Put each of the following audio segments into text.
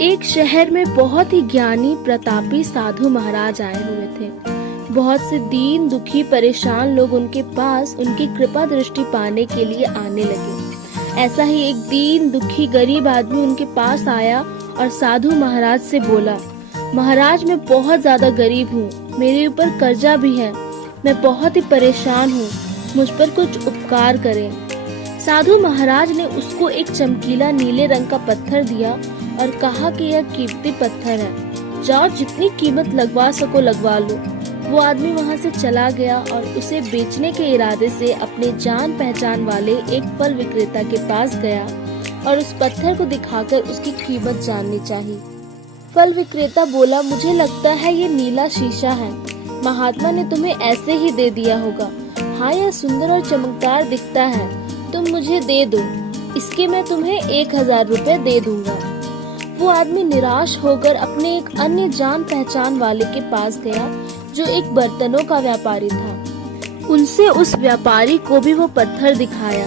एक शहर में बहुत ही ज्ञानी प्रतापी साधु महाराज आए हुए थे। बहुत से दीन दुखी परेशान लोग उनके पास उनकी कृपा दृष्टि पाने के लिए आने लगे। ऐसा ही एक दीन दुखी गरीब आदमी उनके पास आया और साधु महाराज से बोला, महाराज मैं बहुत ज्यादा गरीब हूँ, मेरे ऊपर कर्जा भी है, मैं बहुत ही परेशान हूँ, मुझ पर कुछ उपकार करें। साधु महाराज ने उसको एक चमकीला नीले रंग का पत्थर दिया और कहा कि यह कीमती पत्थर है, जाओ जितनी कीमत लगवा सको लगवा लो। वो आदमी वहाँ से चला गया और उसे बेचने के इरादे से अपने जान पहचान वाले एक फल विक्रेता के पास गया और उस पत्थर को दिखाकर उसकी कीमत जाननी चाहिए। फल विक्रेता बोला, मुझे लगता है ये नीला शीशा है, महात्मा ने तुम्हें ऐसे ही दे दिया होगा। हाँ, यह सुंदर और चमकदार दिखता है, तुम मुझे दे दो, इसके मैं तुम्हें 1000 रुपए दे दूंगा। वो आदमी निराश होकर अपने एक अन्य जान पहचान वाले के पास गया जो एक बर्तनों का व्यापारी था। उनसे उस व्यापारी को भी वो पत्थर दिखाया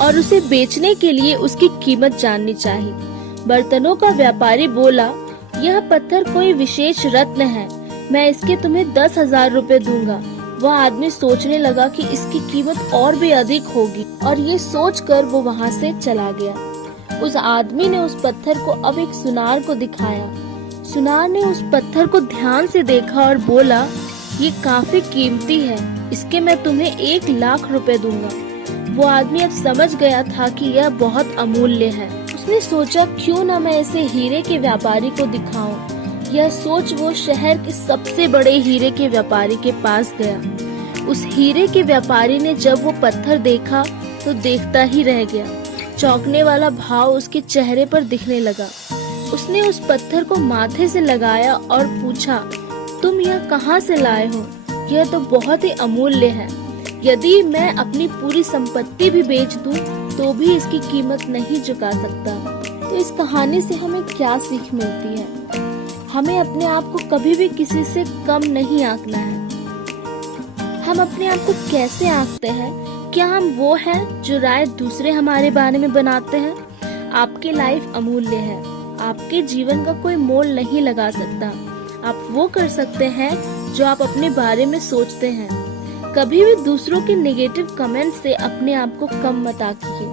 और उसे बेचने के लिए उसकी कीमत जाननी चाहिए। बर्तनों का व्यापारी बोला, यह पत्थर कोई विशेष रत्न है, मैं इसके तुम्हें 10,000 रुपए दूंगा। वह आदमी सोचने लगा कि इसकी कीमत और भी अधिक होगी और ये सोचकर वो वहाँ से चला गया। उस आदमी ने उस पत्थर को अब एक सुनार को दिखाया। सुनार ने उस पत्थर को ध्यान से देखा और बोला, ये काफी कीमती है, इसके मैं तुम्हें 1,00,000 रुपए दूंगा। वो आदमी अब समझ गया था कि यह बहुत अमूल्य है। उसने सोचा, क्यों न मैं इसे हीरे के व्यापारी को दिखाऊं। यह सोच वो शहर के सबसे बड़े हीरे के व्यापारी के पास गया। उस हीरे के व्यापारी ने जब वो पत्थर देखा तो देखता ही रह गया। चौंकने वाला भाव उसके चेहरे पर दिखने लगा। उसने उस पत्थर को माथे से लगाया और पूछा, तुम यह कहाँ से लाए हो? यह तो बहुत ही अमूल्य है, यदि मैं अपनी पूरी संपत्ति भी बेच दूं तो भी इसकी कीमत नहीं चुका सकता। तो इस कहानी से हमें क्या सीख मिलती है? हमें अपने आप को कभी भी किसी से कम नहीं आंकना है। हम अपने आप को कैसे आंकते हैं? क्या हम वो हैं जो राय दूसरे हमारे बारे में बनाते हैं? आपकी लाइफ अमूल्य है, आपके जीवन का कोई मोल नहीं लगा सकता। आप वो कर सकते हैं जो आप अपने बारे में सोचते हैं। कभी भी दूसरों के नेगेटिव कमेंट से अपने आप को कम मत आंकिए।